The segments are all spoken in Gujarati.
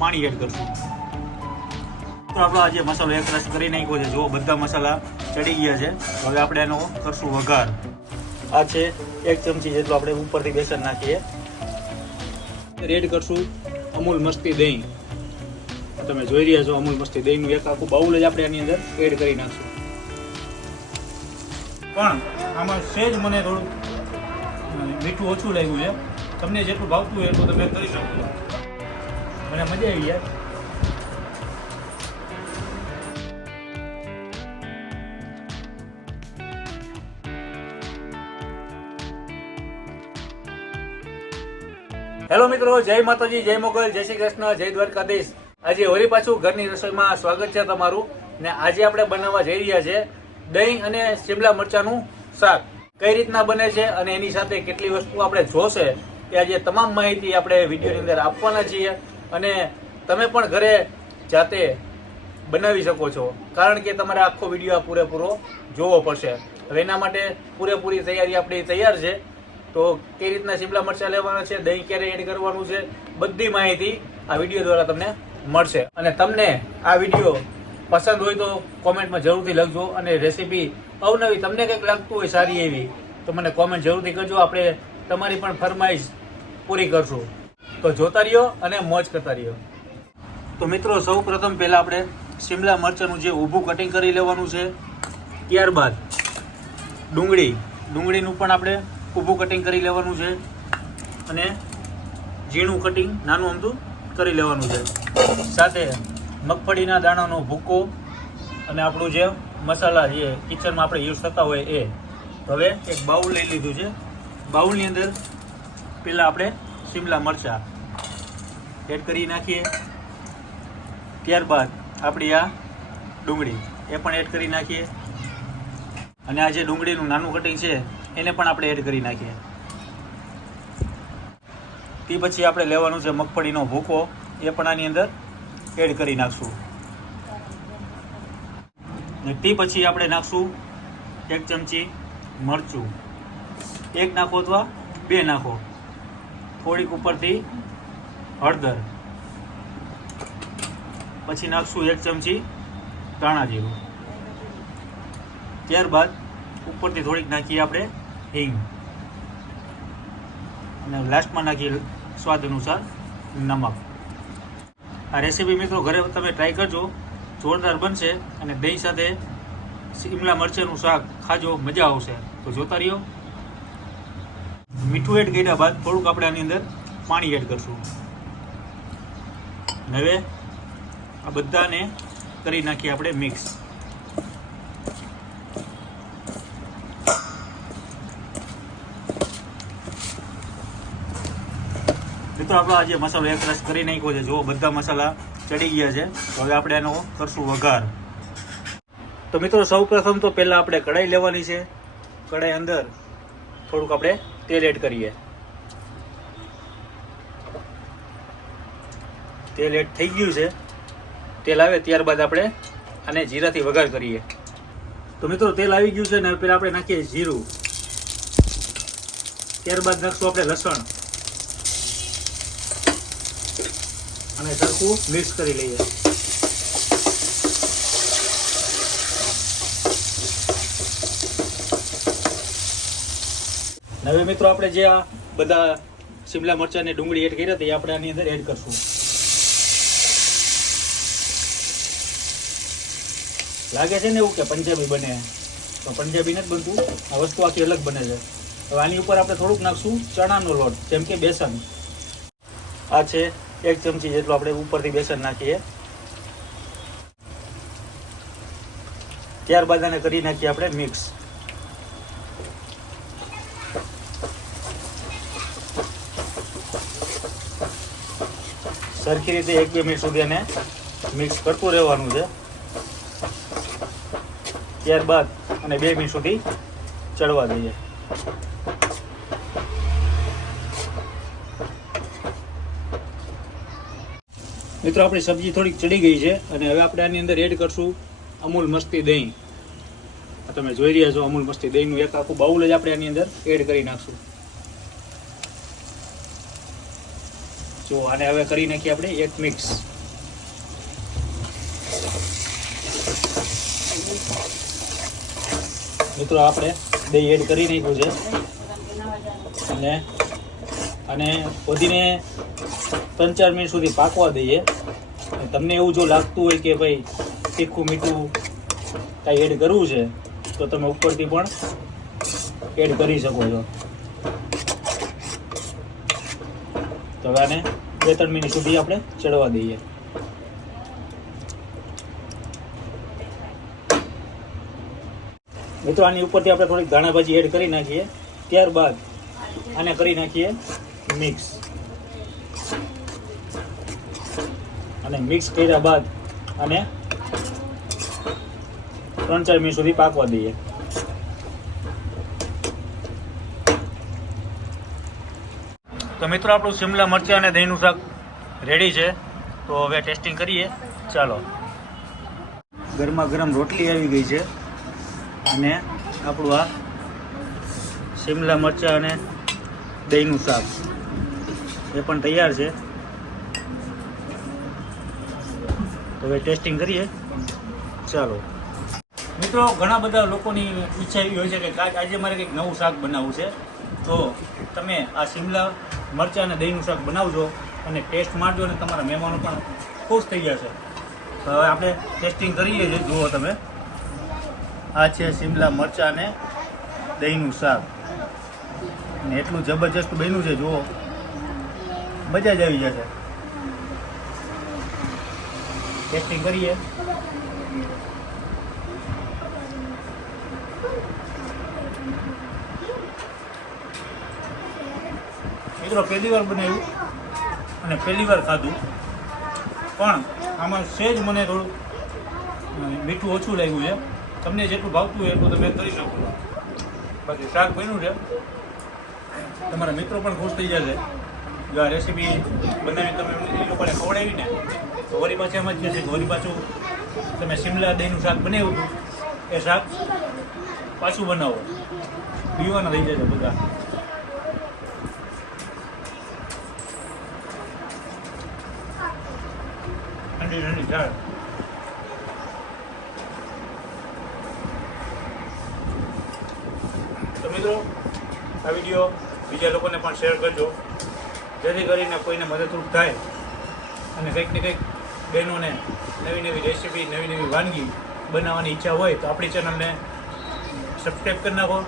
પાણી એડ કરશું. તો આપણો આજે મસાલો એક રસ કરી નાખ્યો છે. જો બધા મસાલા ચડી ગયા છે. હવે આપણે એનો કરશું વઘાર. આ છે 1 ચમચી જેટલું આપણે ઉપરથી બેસન નાખીએ. એડ કરશું અમૂલ મસ્તી દહીં. તમે જોઈ રહ્યા છો અમૂલ મસ્તી દહીંનું એક આખું બાઉલ જ આપણે એની અંદર એડ કરી નાખશું. પણ આમાં સેજ મને થોડું મીઠું ઓછું લાગ્યું છે. તમને જેટલું ભાવતું હોય એટલું તમે કરી શકો. મને મજા આવી યાર. હેલો મિત્રો, જય માતાજી, જય મોગલ, જય શ્રી કૃષ્ણ, જય દ્વારકાધીશ. આજે વળી પાછું ઘરની રસોઈમાં સ્વાગત છે તમારું. ને આજે આપણે બનાવવા જઈ રહ્યા છે દહીં અને શિમલા મરચાંનું શાક. કઈ રીતના બને છે અને એની સાથે કેટલી વસ્તુ આપણે જોશે એ આજે તમામ માહિતી આપણે વિડીયોની અંદર આપવાના છીએ. અને તમે પણ ઘરે જાતે બનાવી શકો છો, કારણ કે તમારે આખો વિડીયો પૂરેપૂરો જોવો પડશે. હવે એના માટે પૂરેપૂરી તૈયારી આપણી તૈયાર છે. તો કઈ રીતના શિમલા મરચાં લેવાના છે, દહીં ક્યારે એડ કરવાનું છે, બધી માહિતી આ વિડીયો દ્વારા તમને મળશે. અને તમને આ વિડીયો પસંદ હોય તો કોમેન્ટમાં જરૂરથી લખજો. અને રેસીપી અવનવી તમને કંઈક લાગતું હોય સારી એવી તો મને કોમેન્ટ જરૂરથી કરજો. આપણે તમારી પણ ફરમાઈશ પૂરી કરશું. તો જોતા રહ્યો અને મોજ કરતા રહ્યો. તો મિત્રો, સૌ પ્રથમ પહેલાં આપણે શિમલા મરચાંનું જે ઊભું કટિંગ કરી લેવાનું છે. ત્યારબાદ ડુંગળીનું પણ આપણે ઊભું કટિંગ કરી લેવાનું છે. અને ઝીણું કટિંગ નાનું અમથું કરી લેવાનું છે. સાથે મગફળીના દાણાનો ભૂકો અને આપણું જે મસાલા જે કિચનમાં આપણે યુઝ થતા હોય એ. હવે એક બાઉલ લઈ લીધું છે. બાઉલની અંદર પહેલાં આપણે શિમલા મરચાં એડ કરી નાખીએ. ત્યારબાદ આપણી આ ડુંગળી એ પણ એડ કરી નાખીએ. અને આ જે ડુંગળીનું નાનું કટિંગ છે એને પણ આપણે એડ કરી નાખીએ. તે પછી આપણે લેવાનું છે મગફળીનો ભૂકો. એ પણ આની અંદર એડ કરી નાખશું. ને તે પછી આપણે નાખશું 1 ચમચી મરચું. 1 નાખો અથવા 2 નાખો. થોડીક ઉપરથી હળદર. પછી નાખશું 1 ચમચી ધાણા જીરું. ત્યારબાદ ઉપરથી થોડીક નાખીએ આપણે હિંગ. અને લાસ્ટમાં નાખીએ સ્વાદ અનુસાર નમક. આ રેસીપી મિત્રો ઘરે તમે ટ્રાય કરજો, જોરદાર બનશે. અને દહીં સાથે શિમલા મરચાંનું શાક ખાજો, મજા આવશે. તો જોતા રહ્યો. મીઠું એડ કર્યા બાદ થોડુંક આપણે આની અંદર પાણી એડ કરશું. હવે આ બધાને કરી નાખીએ આપણે મિક્સ. મિત્રો, આપણો આજે મસાલો એક રસ કરી નાખ્યો છે. જો બધા મસાલા ચડી ગયા છે. તો હવે આપણે એનો કરશું વઘાર. તો મિત્રો, સૌ પ્રથમ તો પહેલાં આપણે કઢાઈ લેવાની છે. કઢાઈ અંદર થોડુંક આપણે તેલ એડ કરીએ. તેલ એડ થઈ ગયું છે. તેલ આવે ત્યારબાદ આપણે આને જીરાથી વઘાર કરીએ. તો મિત્રો, તેલ આવી ગયું છે ને પહેલાં આપણે નાખીએ જીરું. ત્યારબાદ નાખશું આપણે લસણ અને સરખું મિક્સ કરી લઈએ. હવે મિત્રો, આપણે જે આ બધા શિમલા મરચાં અને ડુંગળી એડ કર્યા હતા એ આપણે આની અંદર એડ કરશું. લાગે છે ને એવું કે પંજાબી બને, તો પંજાબી નથી બનતું. આ વસ્તુ આખી અલગ બને છે. હવે આની ઉપર આપણે થોડુંક નાખશું ચણાનો લોટ, જેમ કે બેસન. આ છે 1 ચમચી જેટલું આપણે ઉપરથી બેસન નાખીએ. ત્યારબાદ આને કરી નાખીએ આપણે મિક્સ. સરખી રીતે 1-2 મિનિટ સુધી એને મિક્સ કરતું રહેવાનું છે. ત્યારબાદ અને 2 મિનિટ સુધી ચડવા દઈએ. મિત્રો, આપણી સબ્જી થોડીક ચડી ગઈ છે અને હવે આપણે આની અંદર એડ કરશું અમૂલ મસ્તી દહીં. તમે જોઈ રહ્યા છો અમૂલ મસ્તી દહીંનું એક આખું બાઉલ જ આપણે આની અંદર એડ કરી નાખશું. જો આને હવે કરી નાખીએ આપણે એક મિક્સ. મિત્રો આપણે દહીં એડ કરી નાખ્યું છે અને અને વધીને 3-4 મિનિટ સુધી પાકવા દઈએ. તમને એવું જો લાગતું હોય કે ભાઈ તીખું મીઠું કાંઈ એડ કરવું છે તો તમે ઉપરથી પણ એડ કરી શકો છો. તો હવે આને 2-3 મિનિટ સુધી આપણે ચડવા દઈએ. મિત્રો આની ઉપરથી આપણે થોડીક ધાણા ભાજી એડ કરી નાખીએ. ત્યારબાદ આને કરી નાખીએ મિક્સ. અને મિક્સ કર્યા બાદ આને 3-4 મિનિટ સુધી પાકવા દઈએ. તો મિત્રો આપણું શિમલા મરચાં અને દહીંનું શાક રેડી છે. તો હવે ટેસ્ટિંગ કરીએ. ચાલો. ગરમા ગરમ રોટલી આવી ગઈ છે અને આપણું આ શિમલા મરચાં અને દહીંનું શાક એ પણ તૈયાર છે. તો હવે ટેસ્ટિંગ કરીએ. ચાલો. મિત્રો ઘણા બધા લોકોની ઈચ્છા એવી હોય છે કે આજે મારે કંઈક નવું શાક બનાવવું છે, તો તમે આ શિમલા મરચાં અને દહીંનું શાક બનાવજો અને ટેસ્ટ મારજો અને તમારા મહેમાનો પણ ખુશ થઈ જશે. તો હવે આપણે ટેસ્ટિંગ કરીએ છીએ. જુઓ તમે, આ છે શિમલા મરચાં અને દહીંનું શાક અને એટલું જબરજસ્ત બન્યું છે. જુઓ, મજા જ આવી જશે. ટેસ્ટિંગ કરીએ. મિત્રો પહેલી વાર બનાવ્યું અને પહેલી વાર ખાધું, પણ આમાં સહેજ મને થોડું મીઠું ઓછું લાગ્યું છે. તમને જેટલું ભાવતું હોય એટલું તમે કરી શકો. બાકી શાક બન્યું છે, તમારા મિત્રો પણ ખુશ થઈ જશે. જો આ રેસીપી બનાવી તમે એ લોકોને ખવડાવીને તો વળી પાછું એમ જ કહેશે કે વળી પાછું તમે શિમલા દહીંનું શાક બનાવ્યું હતું એ શાક પાછું બનાવો. પીવાના થઈ જશે બધા. ઠંડી ઠંડી ચા. તો મિત્રો આ વિડીયો બીજા લોકોને પણ શેર કરજો, જેથી કરીને કોઈને મદદરૂપ થાય અને કંઈક ને કંઈક બહેનોને નવી નવી રેસીપી, નવી નવી વાનગી બનાવવાની ઈચ્છા હોય તો આપણી ચેનલને સબસ્ક્રાઈબ કરી નાખો,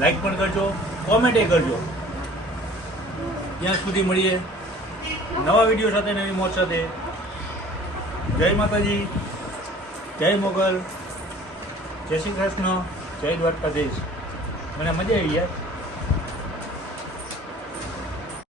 લાઈક પણ કરજો, કોમેન્ટ એ કરજો. ત્યાં સુધી મળીએ નવા વિડીયો સાથે, નવી મોજ સાથે. જય માતાજી, જય મોગલ, જય શ્રી કૃષ્ણ, જય દ્વારકાધીશ. મને મજા આવી યાર.